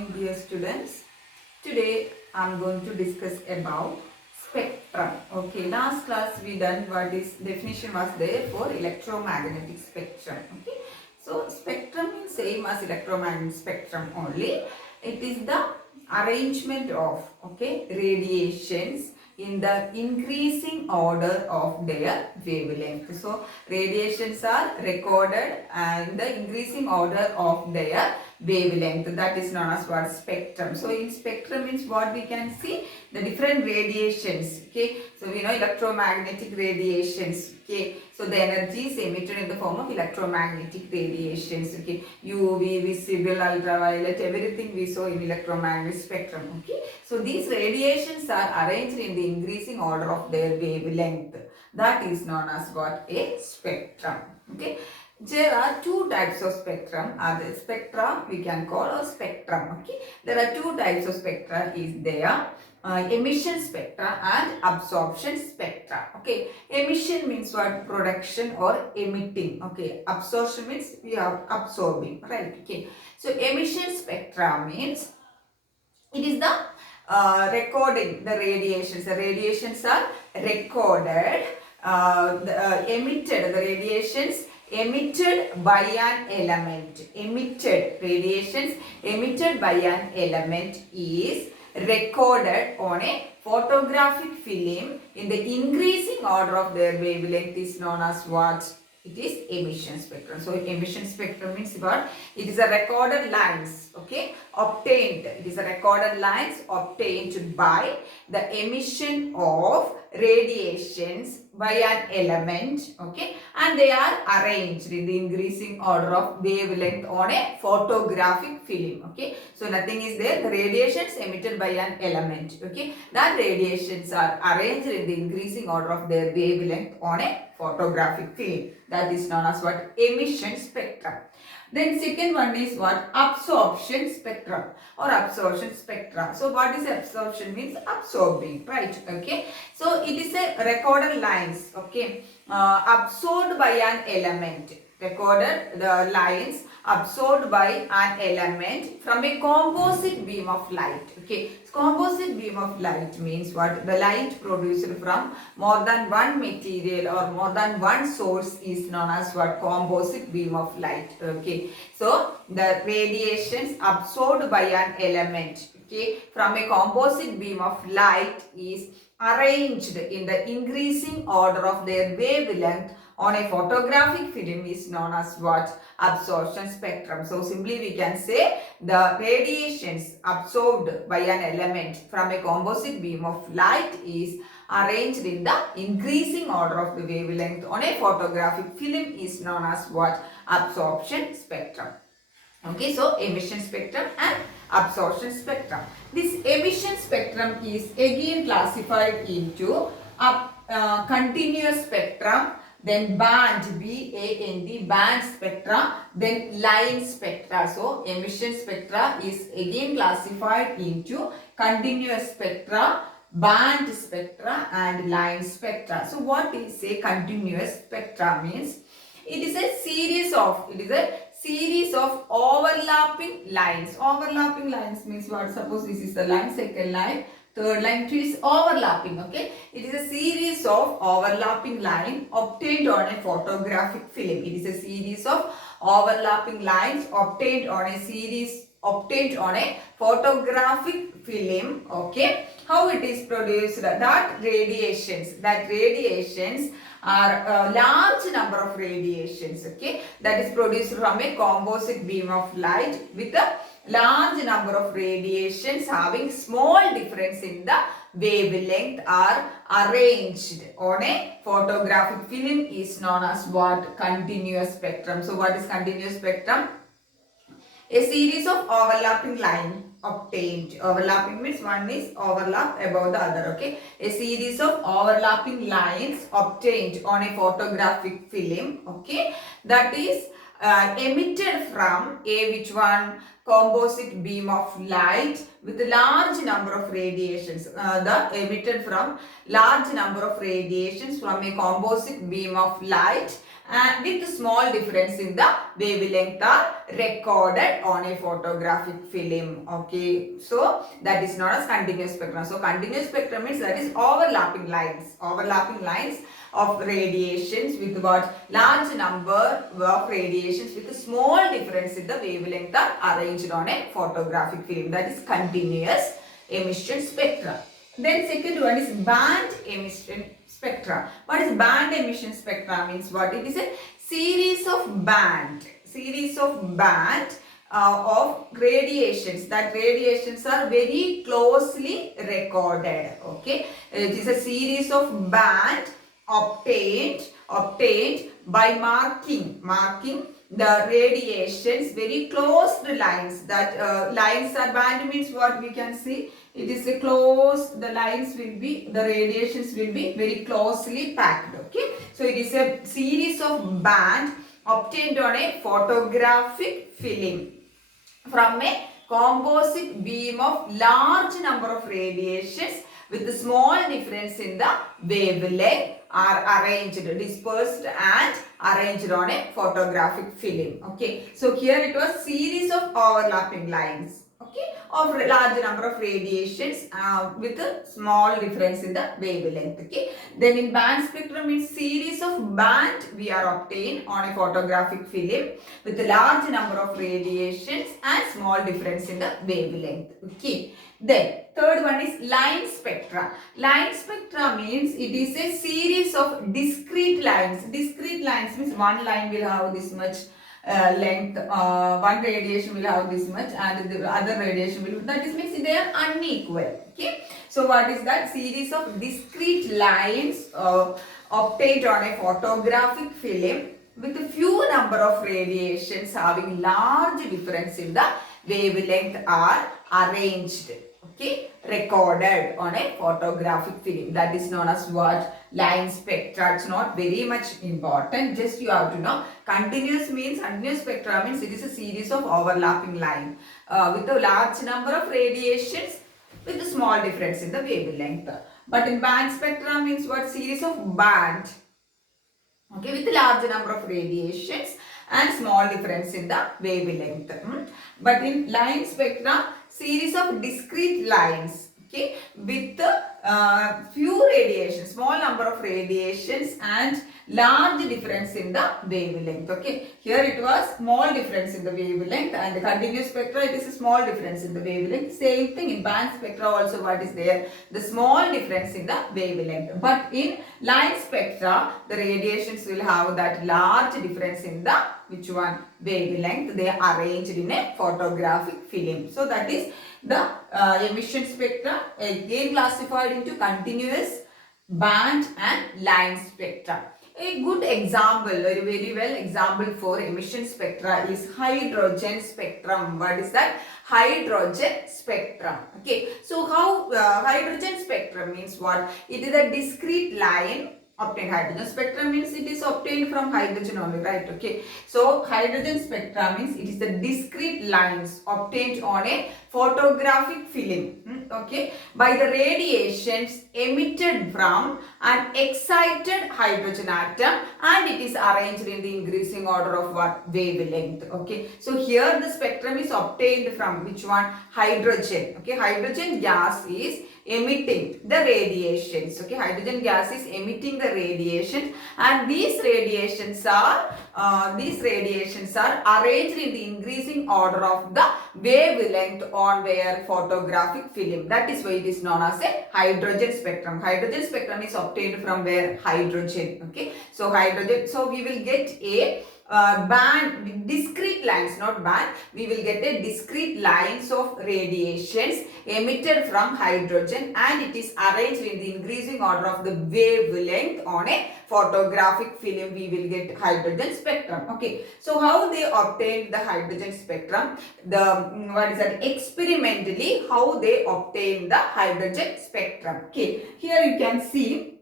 morning, dear students. Today I'm going to discuss about spectrum. Okay, last class we done what is definition was there for electromagnetic spectrum. Okay, so spectrum is same as electromagnetic spectrum only. It is the arrangement of radiations in the increasing order of their wavelength. So radiations are recorded in the increasing order of their wavelength. That is known as what? Spectrum. So in spectrum means what we can see? The different radiations. Okay. So we know electromagnetic radiations. Okay. So the energy is emitted in the form of electromagnetic radiations. Okay. UV, visible, ultraviolet, everything we saw in electromagnetic spectrum. Okay. So these radiations are arranged in the increasing order of their wavelength. That is known as what? A spectrum. Okay. There are two types of spectrum. The spectra we can call a spectrum. Okay, there are two types of spectra. Is there emission spectra and absorption spectra. Okay, emission means what? Production or emitting. Okay, absorption means we are absorbing. Right. Okay, so emission spectra means it is the recording the radiations. The radiations are recorded, emitted. The radiations emitted by an element. Emitted radiations emitted by an element is recorded on a photographic film in the increasing order of their wavelength is known as what? It is emission spectrum. So emission spectrum means what? It is a recorded lines, okay, obtained. It is a recorded lines obtained by the emission of radiations by an element, okay, and they are arranged in the increasing order of wavelength on a photographic film. Okay, so nothing is there. The radiations emitted by an element, okay, that radiations are arranged in the increasing order of their wavelength on a photographic film. That is known as what? Emission spectrum. Then second one is what? Absorption spectrum or absorption spectra. So what is absorption? Means absorbing, right? Okay, so it is a recorded lines, okay, absorbed by an element. Recorded the lines absorbed by an element from a composite beam of light. Okay, so composite beam of light means what? The light produced from more than one material or more than one source is known as what? Composite beam of light. Okay, so the radiations absorbed by an element, okay, from a composite beam of light is arranged in the increasing order of their wavelength on a photographic film is known as what? Absorption spectrum. So simply we can say the radiations absorbed by an element from a composite beam of light is arranged in the increasing order of the wavelength on a photographic film is known as what? Absorption spectrum. Okay, so emission spectrum and absorption spectrum. This emission spectrum is again classified into continuous spectrum, then band, B-A-N-D, band spectra, then line spectra. So emission spectra is again classified into continuous spectra, band spectra and line spectra. So what is a continuous spectra means? It is a series of overlapping lines. Overlapping lines means what? Suppose this is the line, second line, third line is overlapping. Okay, it is a series of overlapping line obtained on a photographic film. It is a series of overlapping lines obtained on a photographic film. Okay, how it is produced? That radiations are a large number of radiations, okay, that is produced from a composite beam of light with a large number of radiations having small difference in the wavelength are arranged on a photographic film is known as what? Continuous spectrum. So what is continuous spectrum? A series of overlapping line obtained. Overlapping means one is overlap above the other. Okay, a series of overlapping lines obtained on a photographic film. Okay, that is emitted from a which one? Composite beam of light with large number of radiations. The emitted from large number of radiations from a composite beam of light and with small difference in the wavelength are recorded on a photographic film. Okay, so that is known as continuous spectrum. So continuous spectrum means that is overlapping lines of radiations with what large number of radiations with a small difference in the wavelength are arranged on a photographic film. That is continuous emission spectra. Then second one is band emission spectra. What is band emission spectra means what? It is a series of band of radiations. That radiations are very closely recorded. Okay, it is a series of band obtained by marking the radiations very closed lines. That lines are band means what we can see. It is a close, the radiations will be very closely packed. Okay, so it is a series of band obtained on a photographic film from a composite beam of large number of radiations with a small difference in the wavelength are dispersed and arranged on a photographic film. Okay, so here it was series of overlapping lines. Okay, of large number of radiations with a small difference in the wavelength. Okay, then in band spectrum means series of band we are obtained on a photographic film with a large number of radiations and small difference in the wavelength. Okay, then third one is line spectra. Line spectra means it is a series of discrete lines. Discrete lines means one line will have this much length, one radiation will have this much and the other radiation will, that is means they are unequal. Okay, so what is that? Series of discrete lines obtained on a photographic film with a few number of radiations having large difference in the wavelength are arranged. Okay, recorded on a photographic film. That is known as what? Line spectra. It's not very much important, just you have to know. Continuous spectra means it is a series of overlapping line with a large number of radiations with a small difference in the wavelength. But in band spectra means what? Series of band, okay, with a large number of radiations and small difference in the wavelength. But in line spectra, series of discrete lines, okay, with few radiations, small number of radiations and large difference in the wavelength. Okay, here it was small difference in the wavelength, and the continuous spectra it is a small difference in the wavelength. Same thing in band spectra also, what is there? The small difference in the wavelength. But in line spectra, the radiations will have that large difference in the wavelength. They are arranged in a photographic film. So that is the emission spectra, again classified into continuous, band and line spectra. A good example, a very well example for emission spectra is hydrogen spectrum. What is that? Hydrogen spectrum. Okay, so how hydrogen spectrum means what? It is a discrete line obtained. Hydrogen spectrum means it is obtained from hydrogen only, right? Okay, so hydrogen spectra means it is the discrete lines obtained on a photographic film, okay, by the radiations emitted from an excited hydrogen atom, and it is arranged in the increasing order of what? Wavelength. Okay, so here the spectrum is obtained from which one? Hydrogen. Okay, hydrogen gas is emitting the radiations. Okay, hydrogen gas is emitting the radiation, and these radiations are arranged in the increasing order of the wavelength on where? Photographic film. That is why it is known as a hydrogen spectrum. Hydrogen spectrum is obtained from where? Hydrogen. Okay, so hydrogen, so we will get a band with discrete lines, not band, we will get a discrete lines of radiations emitted from hydrogen, and it is arranged in the increasing order of the wavelength on a photographic film. We will get hydrogen spectrum. Okay, so how they obtained the hydrogen spectrum? Experimentally how they obtained the hydrogen spectrum. Okay, here you can see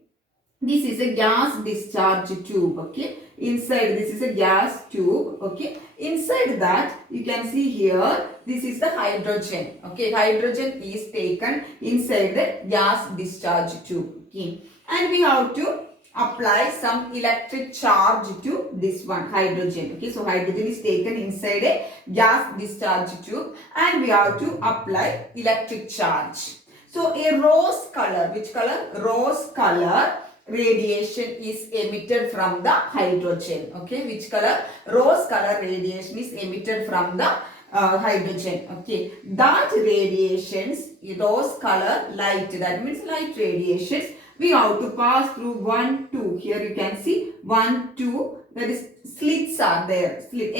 this is a gas discharge tube. Okay, inside this is a gas tube. Okay, inside that you can see here this is the hydrogen. Okay, hydrogen is taken inside the gas discharge tube. Okay, and we have to apply some electric charge to this one, hydrogen. Okay, so hydrogen is taken inside a gas discharge tube and we have to apply electric charge. So a rose color, which color? Rose color radiation is emitted from the hydrogen. Okay, which color? Rose color radiation is emitted from the hydrogen. Okay, that radiations, rose color light, that means light radiations, we have to pass through 1, 2. Here you can see 1, 2, that is slits are there. Slit,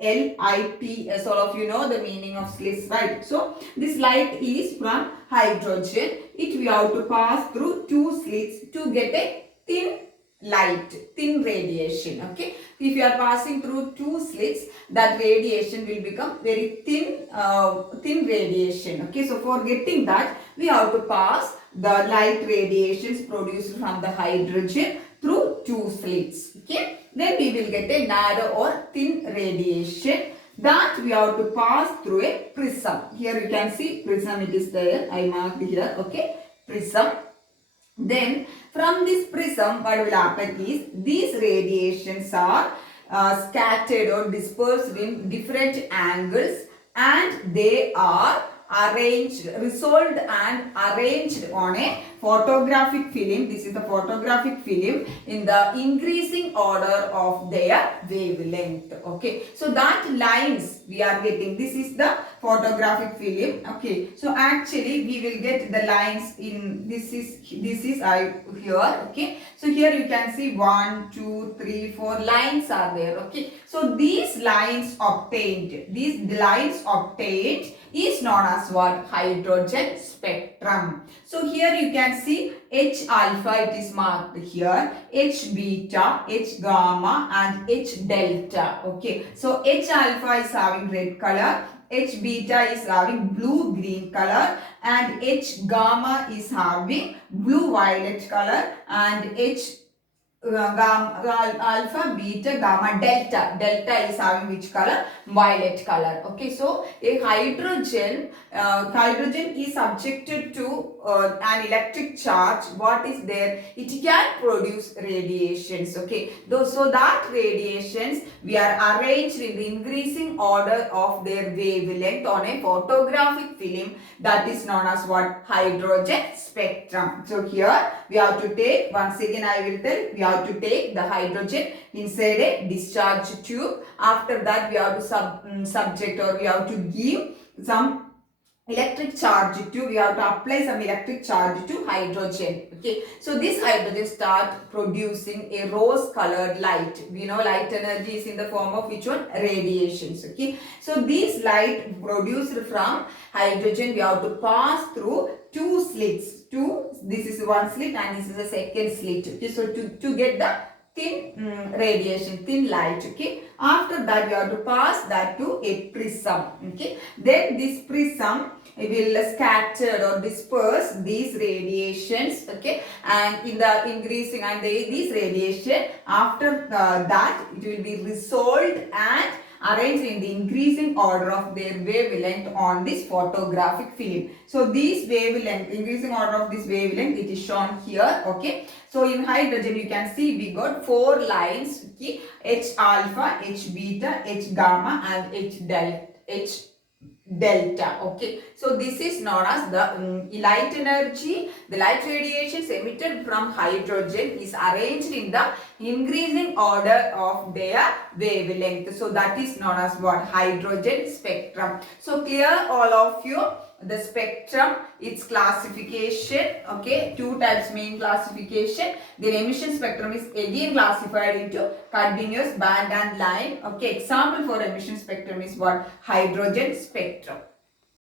SLIT, all of you know the meaning of slits, right? So this light is from hydrogen. It we have to pass through 2 slits to get a thin light, thin radiation. Okay, if you are passing through 2 slits, that radiation will become very thin, thin radiation. Okay, so for getting that, we have to pass the light radiations produced from the hydrogen through 2 slits. Okay, then we will get a narrow or thin radiation that we have to pass through a prism. Here you can see prism, it is there, I marked here. Okay, prism. Then from this prism, what will happen is these radiations are scattered or dispersed in different angles and they are arranged, resolved and arranged on a photographic film. This is the photographic film in the increasing order of their wavelength. Okay, so that lines we are getting, this is the photographic film. Okay, so actually we will get the lines in this is here. Okay, so here you can see 1, 2, 3, 4 lines are there. Okay, so these lines obtained is known as what? Hydrogen spectrum. So here you can see H alpha, it is marked here, H beta, H gamma and H delta. Okay, so H alpha is having red color, H beta is having blue green color and H gamma is having blue violet color and H alpha, beta, gamma, delta is having which color? Violet color. Okay, so a hydrogen is subjected to an electric charge. What is there? It can produce radiations. Okay, so that radiations we are arranged in the increasing order of their wavelength on a photographic film, that is known as what? Hydrogen spectrum. So here we have to take, once again I will tell, we have to take the hydrogen inside a discharge tube. After that we have to subject or we have to give some electric charge to, we have to apply some electric charge to hydrogen. Okay, so this hydrogen start producing a rose colored light. We know light energy is in the form of which one? Radiations. Okay, so this light produced from hydrogen we have to pass through 2 slits. This is 1 slit and this is the second slit. Okay, so to get the thin radiation, thin light. Okay, after that you have to pass that to a prism. Okay, then this prism will scatter or disperse these radiations. Okay, and in the increasing and these radiation, after that it will be resolved and arranged in the increasing order of their wavelength on this photographic film. So this wavelength, increasing order of this wavelength, it is shown here. Okay, so in hydrogen you can see we got 4 lines. Okay, H alpha, H beta, H gamma and H delta. Okay, so this is known as the light energy. The light radiations emitted from hydrogen is arranged in the increasing order of their wavelength. So that is known as what? Hydrogen spectrum. So clear all of you the spectrum, its classification. Okay, 2 types main classification. The emission spectrum is again classified into continuous, band and line. Okay, example for emission spectrum is what? Hydrogen spectrum.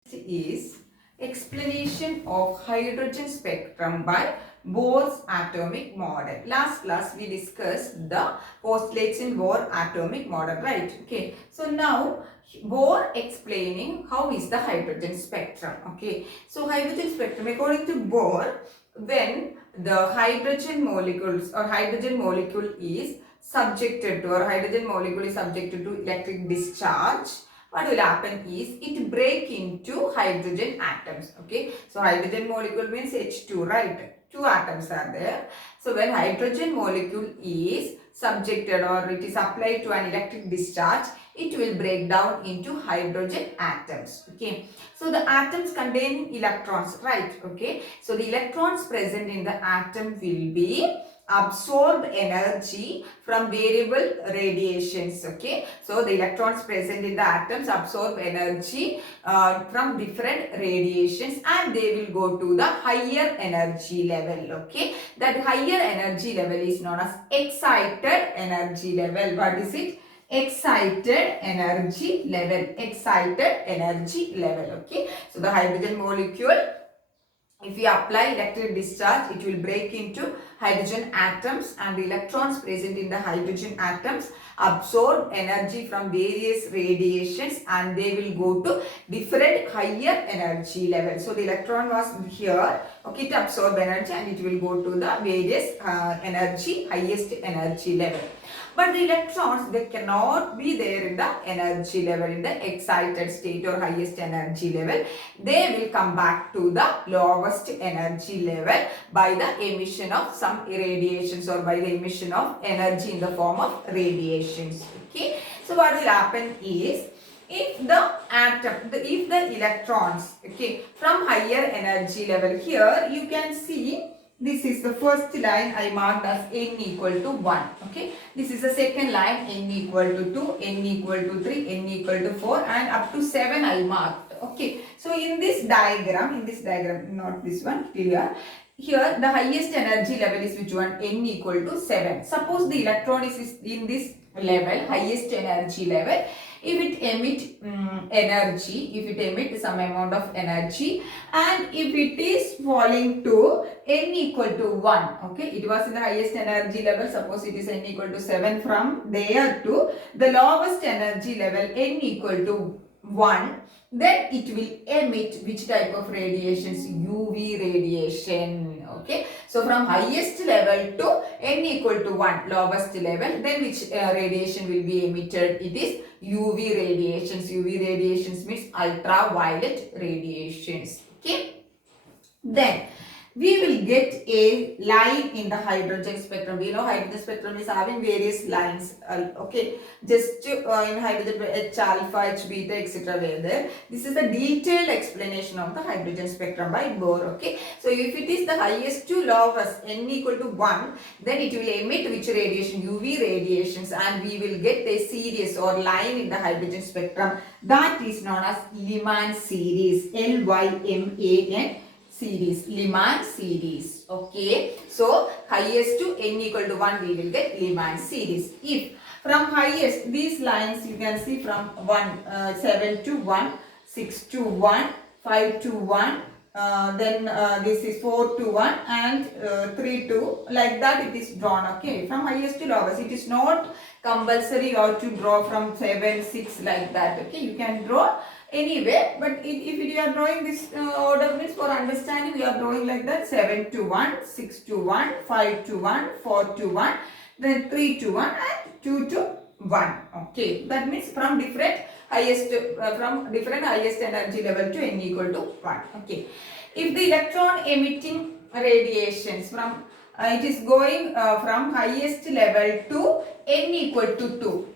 This is explanation of hydrogen spectrum by Bohr's atomic model. Last class we discussed the postulates in Bohr atomic model, right? Okay, so now Bohr explaining how is the hydrogen spectrum. Okay, so hydrogen spectrum according to Bohr, when the hydrogen molecules or hydrogen molecule is subjected to electric discharge, what will happen is it break into hydrogen atoms. Okay, so hydrogen molecule means H2, right? two atoms are there. So when hydrogen molecule is subjected or it is applied to an electric discharge, it will break down into hydrogen atoms. Okay. So the atoms containing electrons, right? Okay. So the electrons present in the atom will be absorb energy from variable radiations. Okay. So the electrons present in the atoms absorb energy from different radiations, and they will go to the higher energy level. Okay. That higher energy level is known as excited energy level. What is it? Excited energy level. Excited energy level. Okay. So the hydrogen molecule, if we apply electric discharge, it will break into hydrogen atoms, and the electrons present in the hydrogen atoms absorb energy from various radiations, and they will go to different higher energy levels. So the electron was here, okay, it absorb energy and it will go to the various highest energy level. But the electrons, they cannot be there in the energy level, in the excited state or highest energy level. They will come back to the lowest energy level by the emission of some irradiations, or by the emission of energy in the form of radiations. Okay. So what will happen is, if the electrons, okay, from higher energy level, here you can see this is the first line I marked as n equal to 1. Okay. This is the second line, n equal to 2, n equal to 3, n equal to 4, and up to 7 I marked. Okay. So in this diagram, not this one, here the highest energy level is which one? N equal to 7. Suppose the electron is in this level, highest energy level. If it emit some amount of energy, and if it is falling to n equal to 1, okay, it was in the highest energy level, suppose it is n equal to 7, from there to the lowest energy level n equal to 1, then it will emit which type of radiations? UV radiation. Okay. So from highest level to n equal to 1, lowest level, then which radiation will be emitted? It is UV radiations. UV radiations means ultraviolet radiations. Okay. Then we will get a line in the hydrogen spectrum. We know hydrogen spectrum is having various lines. Okay, just in hydrogen, H alpha, H beta, etc. There. This is the detailed explanation of the hydrogen spectrum by Bohr. Okay, so if it is the highest to lowest, n equal to 1, then it will emit which radiation? UV radiations, and we will get a series or line in the hydrogen spectrum that is known as Lyman series. Lyman series, Lyman series. Okay, so highest to n equal to 1, we will get Lyman series. If from highest, these lines you can see from 7 to 1, 6 to 1, 5 to 1, then this is 4 to 1, and 3 to, like that it is drawn. Okay, from highest to lowest, it is not compulsory or to draw from 7, 6 like that. Okay, you can draw anyway, but if you are drawing this order, means for understanding, we are drawing like that: 7 to 1, 6 to 1, 5 to 1, 4 to 1, then 3 to 1, and 2 to 1. Okay, that means from different highest energy level to n equal to 1. Okay, if the electron emitting radiations from it is going from highest level to n equal to 2,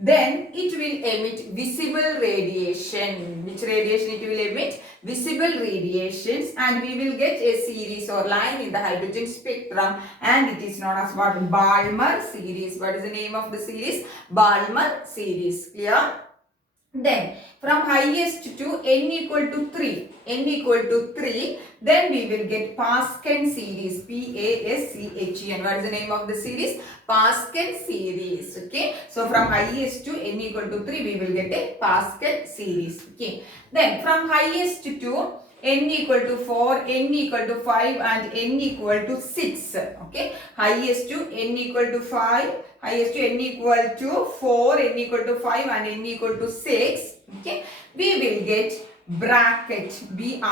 then it will emit visible radiation. Which radiation it will emit? Visible radiations, and we will get a series or line in the hydrogen spectrum, and it is known as what? Balmer series. What is the name of the series? Balmer series. Clear? Then from highest to n equal to 3, then we will get Pasken series, Paschen. What is the name of the series? Pasken series. Okay, so from highest to n equal to 3, we will get a Pasken series. Okay, then from highest to n equal to 4, n equal to 5, and n equal to 6. Okay, highest to n equal to 5, highest to n equal to 4, n equal to 5, and n equal to 6. Okay, we will get bracket, BRACKET,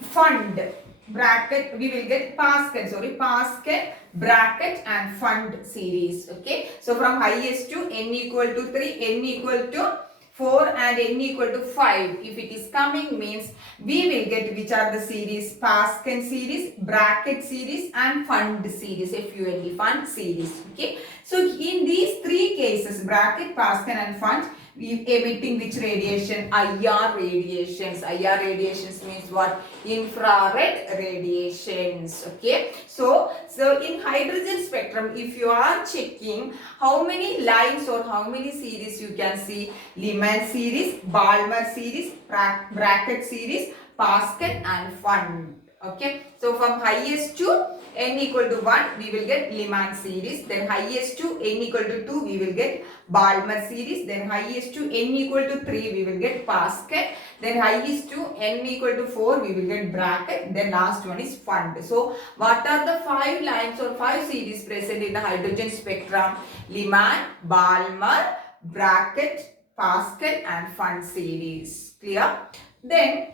fund bracket. We will get Pasken bracket and fund series. Okay, so from highest to n equal to 3, n equal to 4 and n equal to 5. If it is coming means we will get which are the series: Pascal series, bracket series and Fund series, FUND, Fund series. Okay. So in these three cases, bracket, Pascal and Fund, we emitting which radiation? IR radiations. IR radiations means what? Infrared radiations. Okay. So in hydrogen spectrum, if you are checking how many lines or how many series, you can see Lyman series, Balmer series, bracket series, Pascal and Fund. Okay. So from highest to n equal to 1, we will get Lyman series. Then highest to n equal to 2, we will get Balmer series. Then highest to n equal to 3, we will get Pascal. Then highest to n equal to 4, we will get bracket. Then last one is Fund. So what are the 5 lines or 5 series present in the hydrogen spectrum? Lyman, Balmer, bracket, Pascal and Fund series. Clear? Then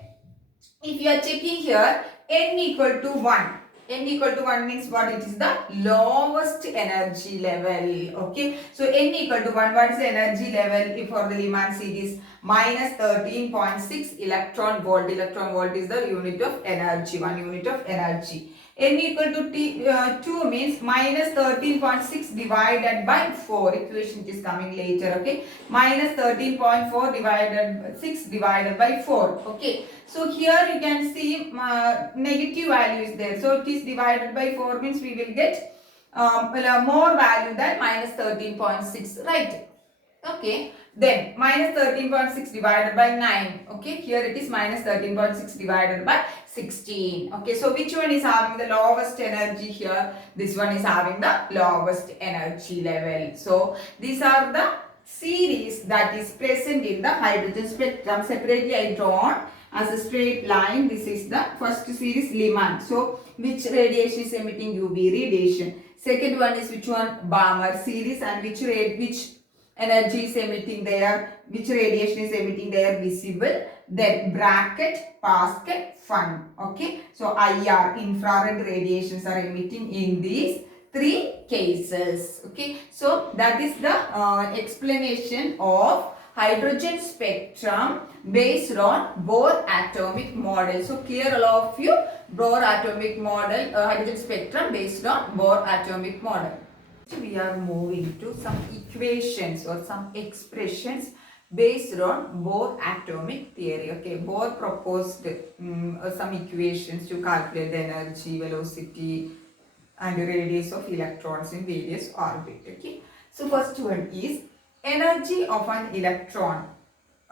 if you are checking here, n equal to 1. N equal to 1 means what? It is the lowest energy level. Okay. So n equal to 1. What is the energy level for the Lyman series? Minus 13.6 electron volt. Electron volt is the unit of energy. 1 unit of energy. N equal to 2 means minus 13.6 divided by 4. Equation is coming later. Okay. Minus 13.4 divided 6 divided by 4. Okay. So here you can see negative value is there. So it is divided by 4 means we will get more value than minus 13.6. Right. Okay. Then minus 13.6 divided by 9. Okay. Here it is minus 13.6 divided by 16. Okay. So which one is having the lowest energy here? This one is having the lowest energy level. So these are the series that is present in the hydrogen spectrum. Separately I drawn as a straight line. This is the first series, Lyman. So which radiation is emitting? UV radiation. Second one is which one? Balmer series, and which energy is emitting there? Which radiation is emitting there? Visible. Then bracket, Pascal, Fund. Okay. So IR, infrared radiations are emitting in these 3 cases. Okay. So that is the explanation of hydrogen spectrum based on Bohr atomic model. So clear all of you? Bohr atomic model, hydrogen spectrum based on Bohr atomic model. We are moving to some equations or some expressions based on Bohr atomic theory. Okay, Bohr proposed some equations to calculate the energy, velocity and radius of electrons in various orbits. Okay, so first one is energy of an electron.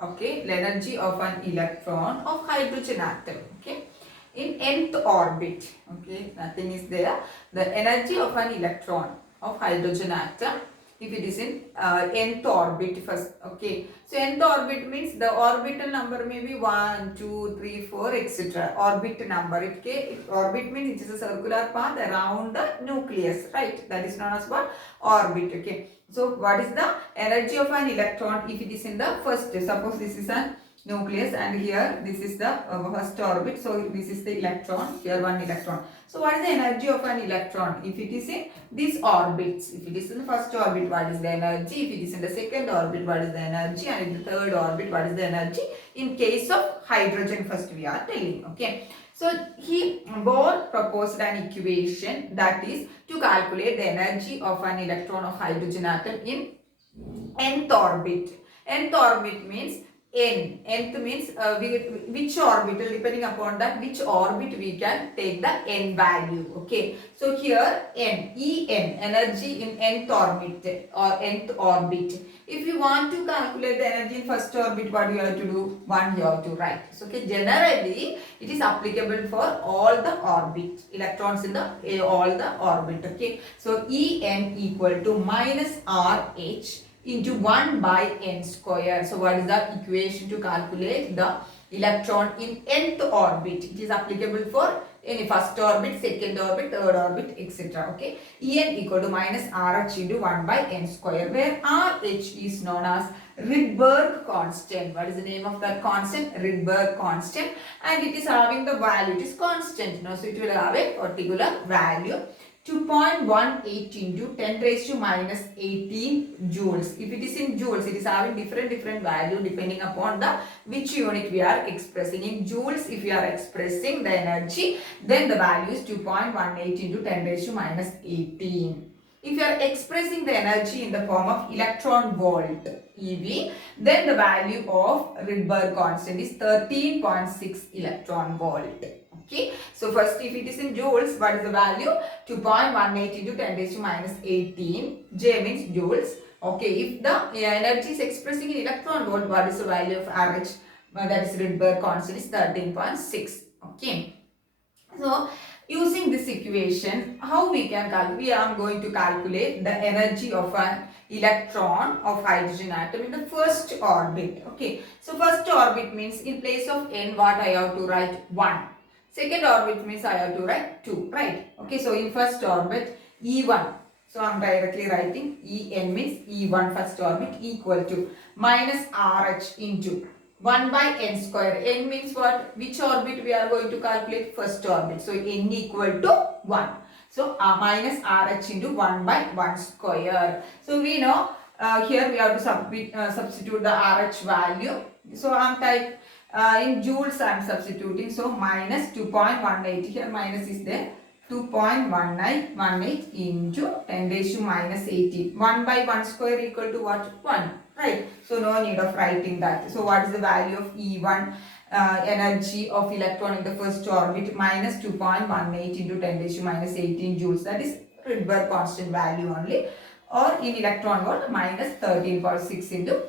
Okay, energy of an electron of hydrogen atom. Okay, in nth orbit. Okay, nothing is there. The energy of an electron of hydrogen atom, if it is in nth orbit first. Okay, so nth orbit means the orbital number may be 1, 2, 3, 4, etc. Orbit number. Okay, orbit means it is a circular path around the nucleus, right? That is known as what? Orbit. Okay, so what is the energy of an electron if it is in the first? Suppose this is a nucleus and here this is the first orbit. So this is the electron, here one electron. So what is the energy of an electron if it is in these orbits? If it is in the first orbit, what is the energy? If it is in the second orbit, what is the energy? And in the third orbit, what is the energy? In case of hydrogen first we are telling. Okay. So Bohr proposed an equation that is to calculate the energy of an electron of hydrogen atom in nth orbit. Nth orbit means n. Nth means which orbital, depending upon that which orbit we can take the n value. Okay. So here n, En, energy in nth orbit or nth orbit. If you want to calculate the energy in first orbit, what you have to do? 1 you have to write. So okay, generally it is applicable for all the orbit, electrons in the all the orbit. Okay. So En equal to minus RH into 1 by n square. So what is the equation to calculate the electron in nth orbit? It is applicable for any first orbit, second orbit, third orbit, etc. Okay. En equal to minus RH into 1 by n square, where RH is known as Rydberg constant. What is the name of that constant? Rydberg constant, and it is having the value. It is constant. No? So it will have a particular value. 2.18 into 10 raised to minus 18 joules. If it is in joules, it is having different value depending upon the which unit we are expressing. In joules, if we are expressing the energy, then the value is 2.18 into 10 raised to minus 18. If you are expressing the energy in the form of electron volt EV, then the value of Rydberg constant is 13.6 electron volt. Okay, so first if it is in joules, what is the value? 2.18 into 10 raised to minus 18. J means joules. Okay, if the energy is expressing in electron volt, what is the value of RH? That is Rydberg constant is 13.6. Okay, so using this equation, how we can calculate? We are going to calculate the energy of an electron of hydrogen atom in the first orbit. Okay, so first orbit means in place of n, what I have to write? 1. Second orbit means I have to write 2, right? Okay, so in first orbit, E1. So I am directly writing En means E1 first orbit equal to minus RH into 1 by n square. N means what? Which orbit we are going to calculate? First orbit. So n equal to 1. So minus RH into 1 by 1 square. So we know here we have to substitute the RH value. So I am type in joules I am substituting. So minus 2.18. Here minus is there. 2.18 into 10 raised to minus 18. 1 by 1 square equal to what? 1. Right. So no need of writing that. So what is the value of E1 energy of electron in the first orbit? Minus 2.18 into 10 raised to minus 18 joules. That is Rydberg constant value only. Or in electron volt, minus 13.6 into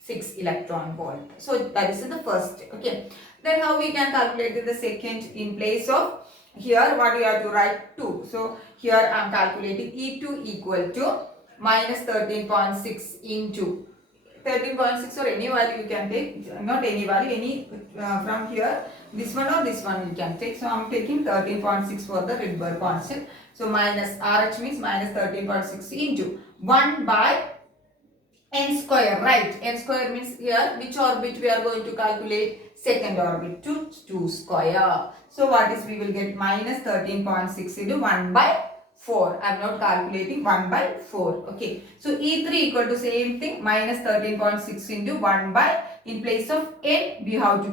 6 electron volt. So that is in the first. Okay. Then how we can calculate in the second? In place of here what you have to write 2. So here I am calculating E2 equal to minus 13.6 into 13.6 or any value you can take, not any value, any from here, this one or this one you can take. So I am taking 13.6 for the Rydberg constant. So minus RH means minus 13.6 into 1 by n square, right? N square means here which orbit we are going to calculate? Second orbit, 2 square. So what is we will get? Minus 13.6 into 1 by 4. I am not calculating 1 by 4. Okay. So E3 equal to same thing, minus 13.6 into 1 by, in place of n we have to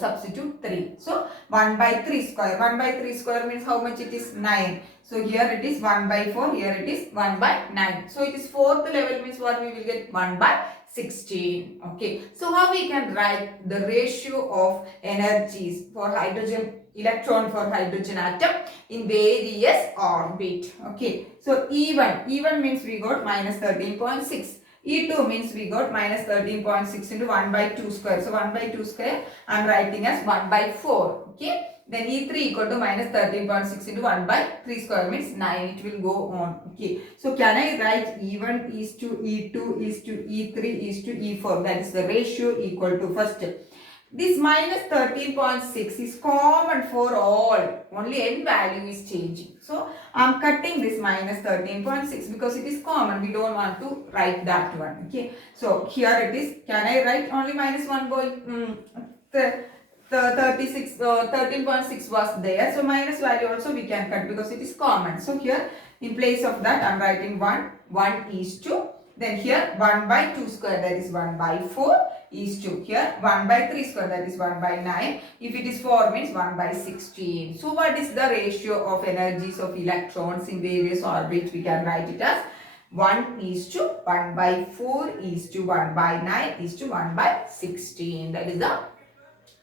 substitute 3. So 1 by 3 square. 1 by 3 square means how much it is? 9. So here it is 1 by 4, here it is 1 by 9. So it is fourth level means what we will get? 1 by 16. Okay. So how we can write the ratio of energies for hydrogen electron for hydrogen atom in various orbit. Okay. So E1 means we got minus 13.6. E2 means we got minus 13.6 into 1 by 2 square. So 1 by 2 square I am writing as 1 by 4. Okay. Then E3 equal to minus 13.6 into 1 by 3 square means 9. It will go on. Okay. So can I write E1 is to E2 is to E3 is to E4. That is the ratio equal to first. This minus 13.6 is common for all. Only n value is changing. So I am cutting this minus 13.6 because it is common. We don't want to write that one. Okay. So here it is. Can I write only minus 13.6 was there. So minus value also we can cut because it is common. So here in place of that I am writing 1 is to. Then here 1 by 2 square, that is 1 by 4 is to. Here 1 by 3 square, that is 1 by 9. If it is 4 means 1 by 16. So what is the ratio of energies of electrons in various orbits? We can write it as 1 is to 1 by 4 is to 1 by 9 is to 1 by 16. That is the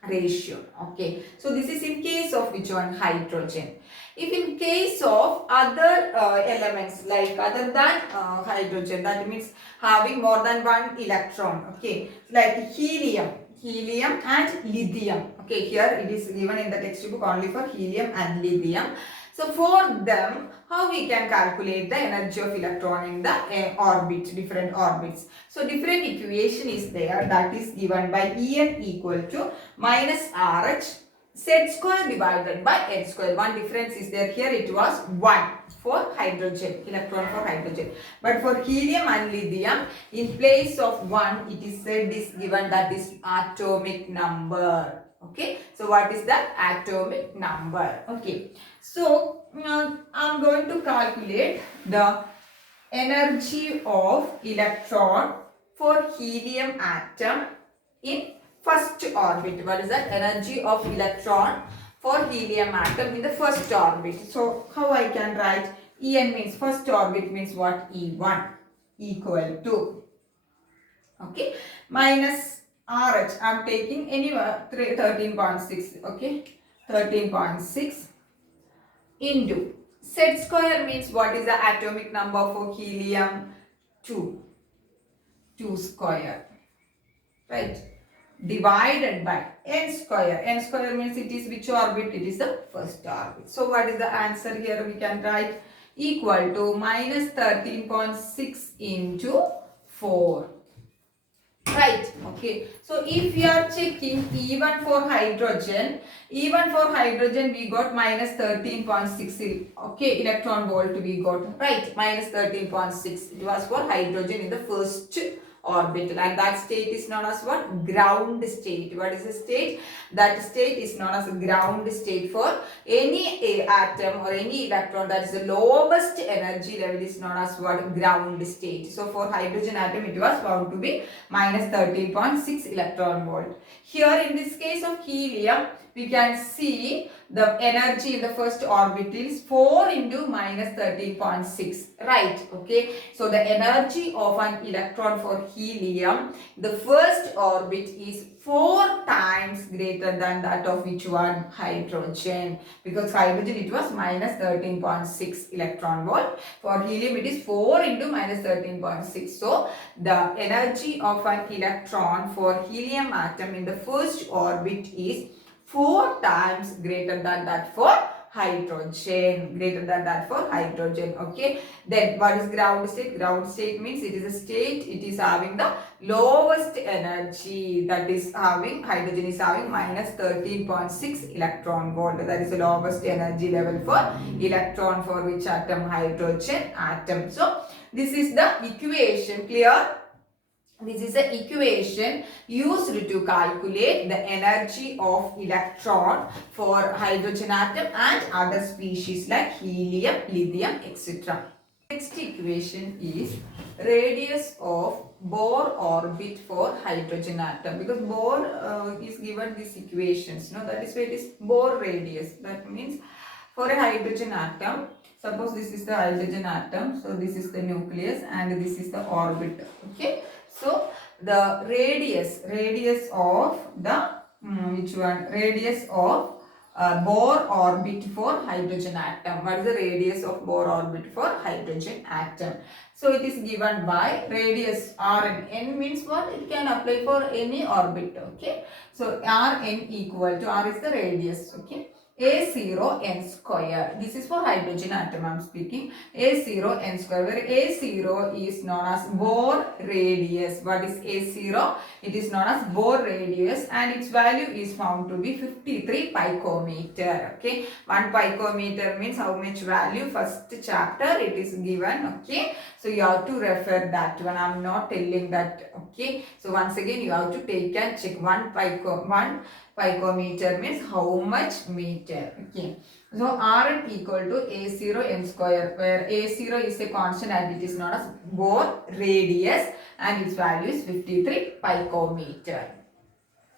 ratio. Okay. So this is in case of which one? Hydrogen. If in case of other elements like other than hydrogen, that means having more than one electron, okay, like helium and lithium. Okay, here it is given in the textbook only for helium and lithium. So for them, how we can calculate the energy of electron in the orbit, different orbits. So different equation is there, that is given by En equal to minus RH Z square divided by N square. One difference is there. Here it was 1 for hydrogen, electron for hydrogen. But for helium and lithium, in place of 1, it is said is given that is atomic number. Okay, so what is the atomic number? Okay, so I'm going to calculate the energy of electron for helium atom in first orbit. What is that? Energy of electron for helium atom in the first orbit. So how I can write? En means first orbit means what? E1 equal to, okay, minus RH. I am taking anywhere 13.6, okay, 13.6 into Z square means what is the atomic number for helium? 2 square, right, divided by n square. N square means it is which orbit? It is the first orbit. So what is the answer here? We can write equal to minus 13.6 into 4. Right, okay. So if we are checking even for hydrogen, we got minus 13.6, okay, electron volt we got, right, minus 13.6. It was for hydrogen in the first orbital, and that state is known as what? Ground state. What is the state? That state is known as ground state. For any atom or any electron, that is the lowest energy level is known as what? Ground state. So for hydrogen atom it was found to be minus 13.6 electron volt. Here in this case of helium, we can see the energy in the first orbital is 4 into minus 13.6, right, okay. So the energy of an electron for helium, the first orbit is 4 times greater than that of which one? Hydrogen. Because hydrogen it was minus 13.6 electron volt. For helium it is 4 into minus 13.6. So the energy of an electron for helium atom in the first orbit is 4 times greater than that for hydrogen, okay. Then what is ground state? Ground state means it is a state, it is having the lowest energy, that is having, hydrogen is having minus 13.6 electron volt. That is the lowest energy level for electron for which atom? Hydrogen atom. So this is the equation, clear? This is the equation used to calculate the energy of electron for hydrogen atom and other species like helium, lithium, etc. Next equation is radius of Bohr orbit for hydrogen atom, because Bohr is given these equations. No, that is why it is Bohr radius. That means for a hydrogen atom, suppose this is the hydrogen atom, so this is the nucleus and this is the orbit, okay. So the radius of the radius of Bohr orbit for hydrogen atom. What is the radius of Bohr orbit for hydrogen atom? So it is given by radius Rn. N means what? It can apply for any orbit, okay. So Rn equal to, R is the radius, okay, A0 n square. This is for hydrogen atom I am speaking. A0 n square, where A0 is known as Bohr radius. What is A0? It is known as Bohr radius and its value is found to be 53 picometer. Okay, 1 picometer means how much value? First chapter it is given. Okay, so you have to refer that one. I am not telling that. Okay, so once again you have to take and check. 1 picometer means how much meter. Okay, so Rn equal to A0 n square, where A0 is a constant and it is known as Bohr radius and its value is 53 picometer.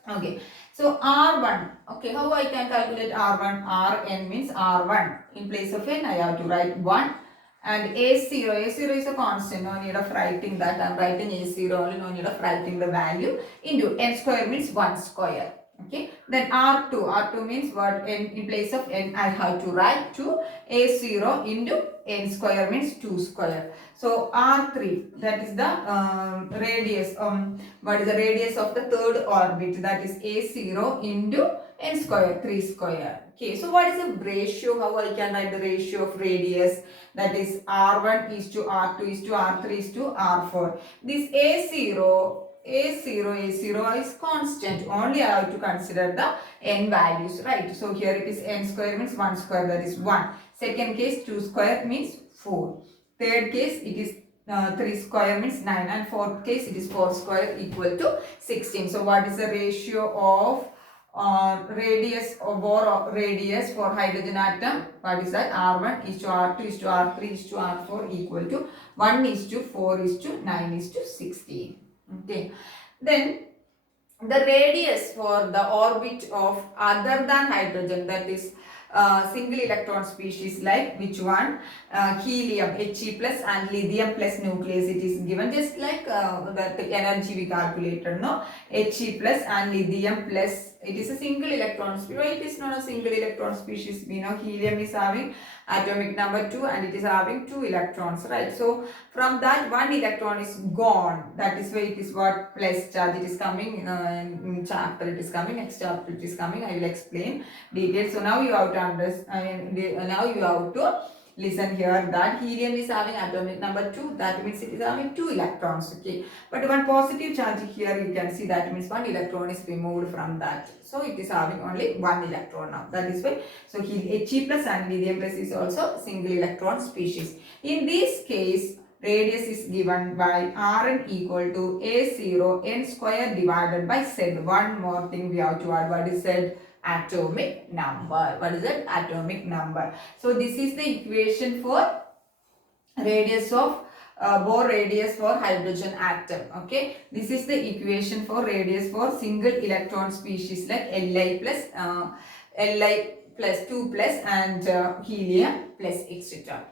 Okay, so R1, okay, how I can calculate R1? Rn means R1. In place of n I have to write 1. And A0 is a constant, no need of writing that. I am writing A0 only, no need of writing the value, into n square means 1 square. Okay, then R2 means what? In place of n I have to write 2. A0 into n square means 2 square. So R3, that is the radius. What is the radius of the third orbit? That is A0 into n square, 3 square. Okay, so what is the ratio? How I can write the ratio of radius? That is R1 is to R2 is to R3 is to R4. This A0 is constant. Only I have to consider the n values, right? So here it is n square means 1 square, that is 1. Second case 2 square means 4. Third case it is 3 square means 9, and fourth case it is 4 square equal to 16. So what is the ratio of radius or Bohr radius for hydrogen atom, what is that? R1 is to R2 is to R3 is to R4 equal to 1 is to 4 is to 9 is to 16. Okay. Then the radius for the orbit of other than hydrogen, that is single electron species, like which one? Helium, He plus, and lithium plus nucleus, it is given just like that energy we calculated, no? He plus and lithium plus, it is a single electron species. It is not a single electron species. We know helium is having atomic number 2 and it is having 2 electrons, right? So from that, 1 electron is gone. That is why it is what? Plus charge. It is coming in chapter, it is coming, next chapter it is coming. I will explain details. So now you have to understand, now you have to listen here that helium is having atomic number 2. That means it is having 2 electrons. Okay. But one positive charge here, you can see that means 1 electron is removed from that. So it is having only 1 electron now. That is why. So He plus and lithium plus is also single electron species. In this case, radius is given by Rn equal to A0 n square divided by Z. One more thing we have to add. What is Z? Atomic number. What is it? Atomic number. So this is the equation for radius of Bohr radius for hydrogen atom. Okay, this is the equation for radius for single electron species like Li plus 2 plus and helium plus etc.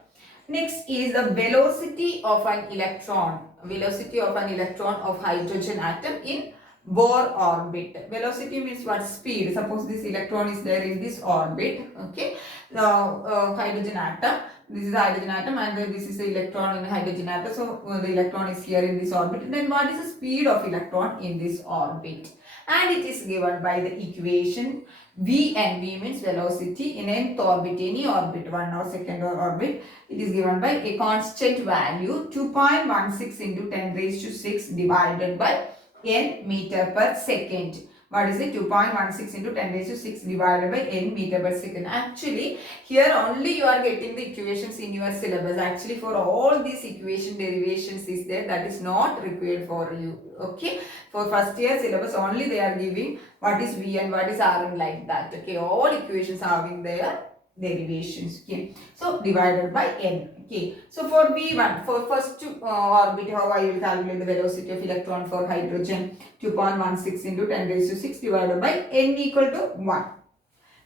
Next is the velocity of an electron. Velocity of an electron of hydrogen atom in Bohr orbit. Velocity means what? Speed. Suppose this electron is there in this orbit. Okay. Hydrogen atom. This is the hydrogen atom and this is the electron in hydrogen atom. So the electron is here in this orbit. And then what is the speed of electron in this orbit? And it is given by the equation V, and V means velocity in nth orbit, any orbit, 1 or second orbit. It is given by a constant value 2.16 into 10 raised to 6 divided by n meter per second. What is it? 2.16 into 10 raised to 6 divided by n meter per second. Actually, here only you are getting the equations in your syllabus. Actually, for all these equation derivations is there, that is not required for you. Okay. For first year syllabus only they are giving what is V and what is Rn, like that. Okay. All equations having their derivations. Okay. So divided by n. Okay. So for V1, for first orbit, how I will calculate the velocity of electron for hydrogen? 2.16 into 10 raised to 6 divided by n equal to 1.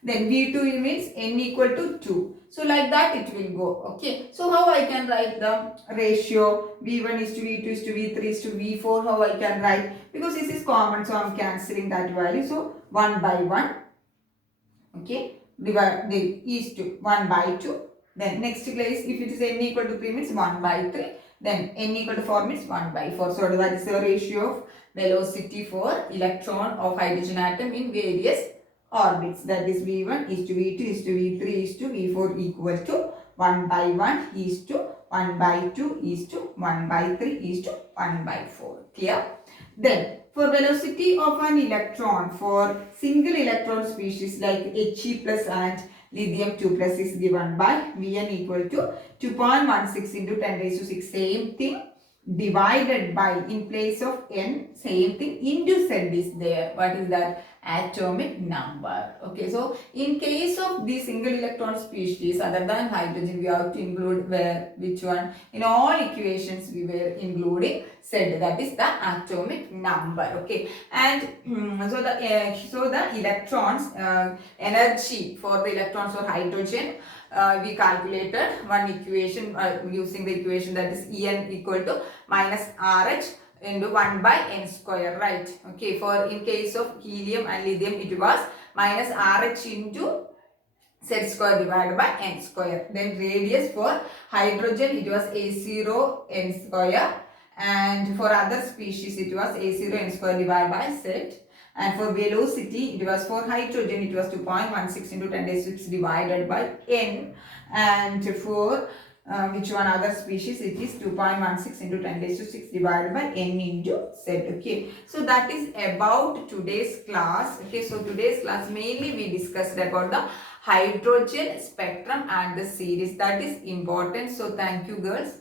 Then V2 means n equal to 2. So like that it will go. Okay. So how I can write the ratio? V1 is to V2 is to V3 is to V4. How I can write? Because this is common, so I am cancelling that value. So 1 by 1. Okay. Divide the is to 1 by 2. Then next place, if it is n equal to 3 means 1 by 3. Then n equal to 4 means 1 by 4. So that is the ratio of velocity for electron of hydrogen atom in various orbits. That is V1 is to V2 is to V3 is to V4 equal to 1 by 1 is to 1 by 2 is to 1 by 3 is to 1 by 4. Clear? Then for velocity of an electron for single electron species like He plus and lithium 2 plus is given by Vn equal to 2.16 into 10 raised to 6. Same thing divided by, in place of n, same thing into Z is there. What is that? Atomic number. Okay, so in case of the single electron species other than hydrogen, we have to include where, which one? In all equations we were including Z, that is the atomic number. Okay, and so the electrons energy for the electrons for hydrogen, we calculated one equation using the equation, that is En equal to minus RH into 1 by n square, right? Okay, for in case of helium and lithium it was minus RH into Z square divided by n square. Then radius for hydrogen it was A0 n square, and for other species it was A0 n square divided by Z. And for velocity, it was for hydrogen, it was 2.16 into 10 raised to 6 divided by n. And for which one other species, it is 2.16 into 10 raised to 6 divided by n into Z. Okay. So that is about today's class. Okay. So today's class mainly we discussed about the hydrogen spectrum and the series. That is important. So thank you girls.